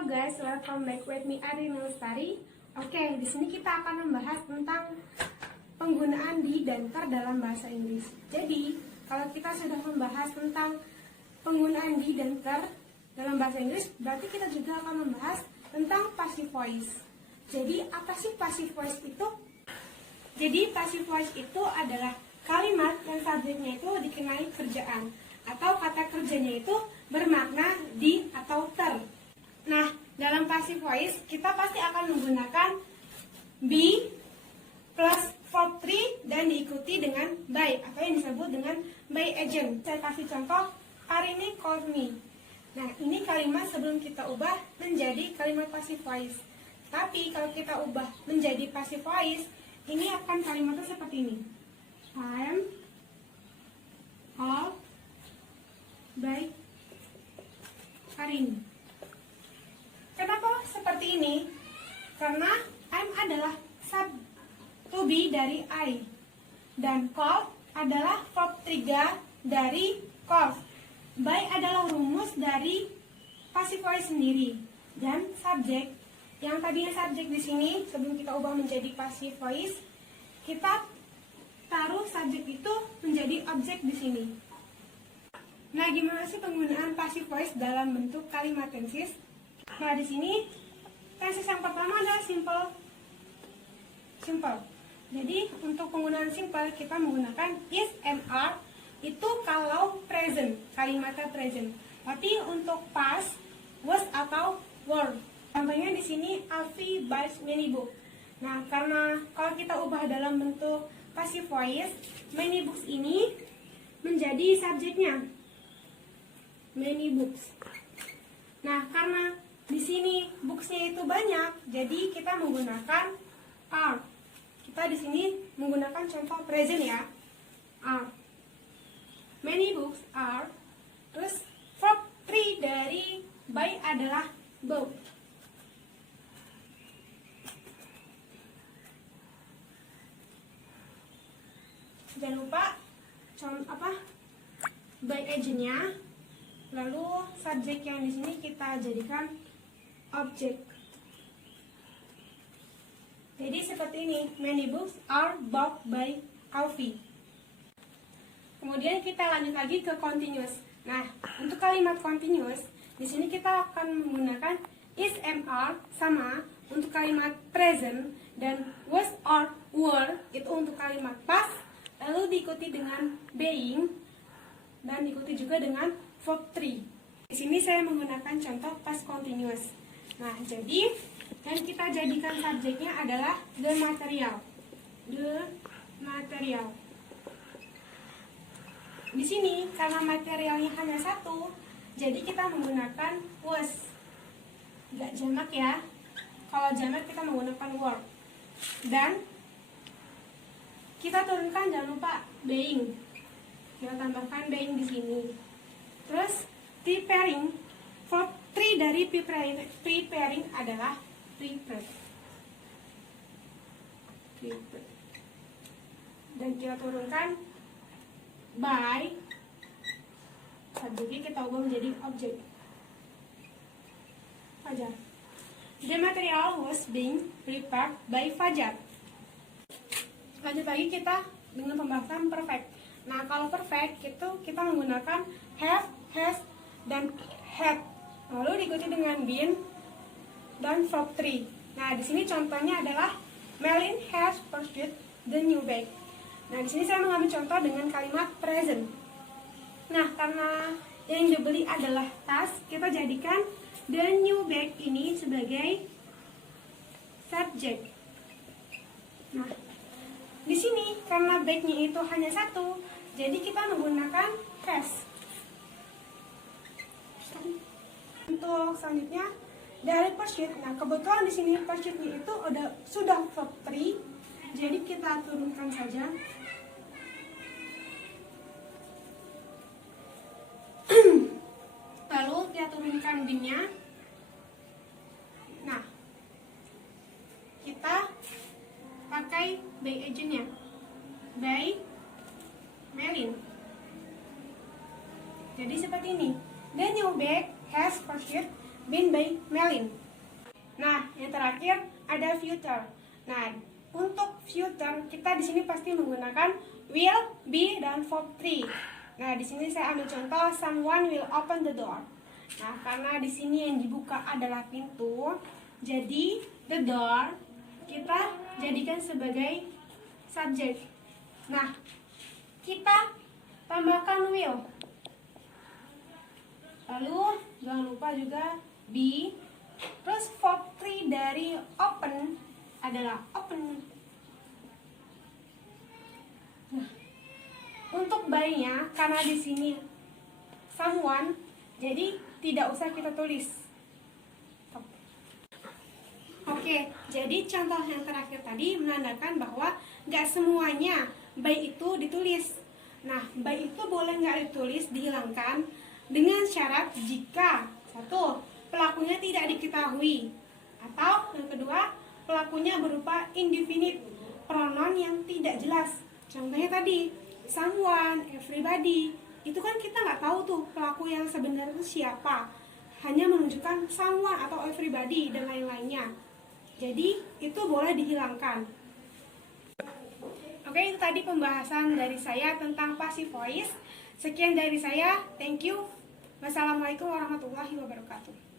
Halo guys, welcome back with me Arin Lestari. Oke, di sini kita akan membahas tentang penggunaan di dan ter dalam bahasa Inggris. Jadi, kalau kita sudah membahas tentang penggunaan di dan ter dalam bahasa Inggris, berarti kita juga akan membahas tentang passive voice. Jadi, apa sih passive voice itu? Jadi, passive voice itu adalah kalimat yang subjeknya itu dikenai kerjaan atau kata kerjanya itu bermakna di atau ter. Nah, dalam passive voice kita pasti akan menggunakan be plus verb 3 dan diikuti dengan by atau yang disebut dengan by agent. Saya kasih contoh, Arini called me. Nah, ini kalimat sebelum kita ubah menjadi kalimat passive voice. Tapi kalau kita ubah menjadi passive voice, ini akan kalimatnya seperti ini. I'm called by Arini. Kenapa seperti ini? Karena I'm adalah sub to be dari I dan call adalah verb 3 dari call. By adalah rumus dari passive voice sendiri dan subjek yang tadinya subjek di sini sebelum kita ubah menjadi passive voice, kita taruh subjek itu menjadi objek di sini. Nah, gimana sih penggunaan passive voice dalam bentuk kalimat tenses? Nah, di sini tenses yang pertama adalah simple. Jadi, untuk penggunaan simple kita menggunakan is and are itu kalau present, kalimatnya present. Tapi untuk past, was atau were. Contohnya di sini Alfie buys many books. Nah, karena kalau kita ubah dalam bentuk passive voice, many books ini menjadi subjeknya. Many books. Nah, karena di sini books-nya itu banyak, jadi kita menggunakan are. Kita di sini menggunakan contoh present ya. Are. Many books are. Terus verb 3 dari by adalah bought. Jangan lupa by agent-nya. Lalu subjek yang di sini kita jadikan objek. Jadi seperti ini, many books are bought by Alfie. Kemudian kita lanjut lagi ke continuous. Nah, untuk kalimat continuous, di sini kita akan menggunakan is and are sama untuk kalimat present dan was or were itu untuk kalimat past, lalu diikuti dengan being dan diikuti juga dengan verb 3. Di sini saya menggunakan contoh past continuous. Nah, jadi yang kita jadikan subjeknya adalah the material. The material. Di sini karena materialnya hanya satu, jadi kita menggunakan was. Nggak jamak ya. Kalau jamak kita menggunakan were. Dan kita turunkan, jangan lupa being. Kita tambahkan being di sini. Terus preparing, verb 3 dari preparing adalah prepare. Dan kita turunkan by, subjeknya kita ubah menjadi objek. Fajar. The material was being prepared by Fajar. Lanjut lagi kita dengan pembahasan perfect. Nah, kalau perfect itu kita menggunakan have, has, dan had. Lalu diikuti dengan been dan verb 3. Nah, di sini contohnya adalah Melin has purchased the new bag. Nah, di sini saya mengambil contoh dengan kalimat present. Nah, karena yang dibeli adalah tas, kita jadikan the new bag ini sebagai subjek. Nah, di sini karena bagnya itu hanya satu, jadi kita menggunakan has. Untuk selanjutnya dari pursuit. Nah, kebetulan di sini pursuitnya itu sudah verb 3, jadi kita turunkan saja. Lalu kita turunkan bin-nya. Nah, kita pakai by agent-nya. By Melin. Jadi seperti ini. The new bag has purchased been by Melin. Nah, yang terakhir ada future. Nah, untuk future kita di sini pasti menggunakan will, be, dan verb 3. Nah, di sini saya ambil contoh someone will open the door. Nah, karena di sini yang dibuka adalah pintu, jadi the door kita jadikan sebagai subjek. Nah, kita tambahkan will. Lalu jangan lupa juga be. Terus verb 3 dari open adalah open. Nah, untuk by-nya karena di sini someone, jadi tidak usah kita tulis. Oke, jadi contoh yang terakhir tadi menandakan bahwa nggak semuanya by itu ditulis. Nah, by itu boleh nggak ditulis, dihilangkan dengan syarat jika satu, pelakunya tidak diketahui, atau yang kedua, pelakunya berupa indefinite, pronoun yang tidak jelas. Contohnya tadi, someone, everybody, itu kan kita nggak tahu tuh pelaku yang sebenarnya itu siapa, hanya menunjukkan someone atau everybody dan lain-lainnya. Jadi itu boleh dihilangkan. Oke, itu tadi pembahasan dari saya tentang passive voice. Sekian dari saya, thank you. Wassalamualaikum warahmatullahi wabarakatuh.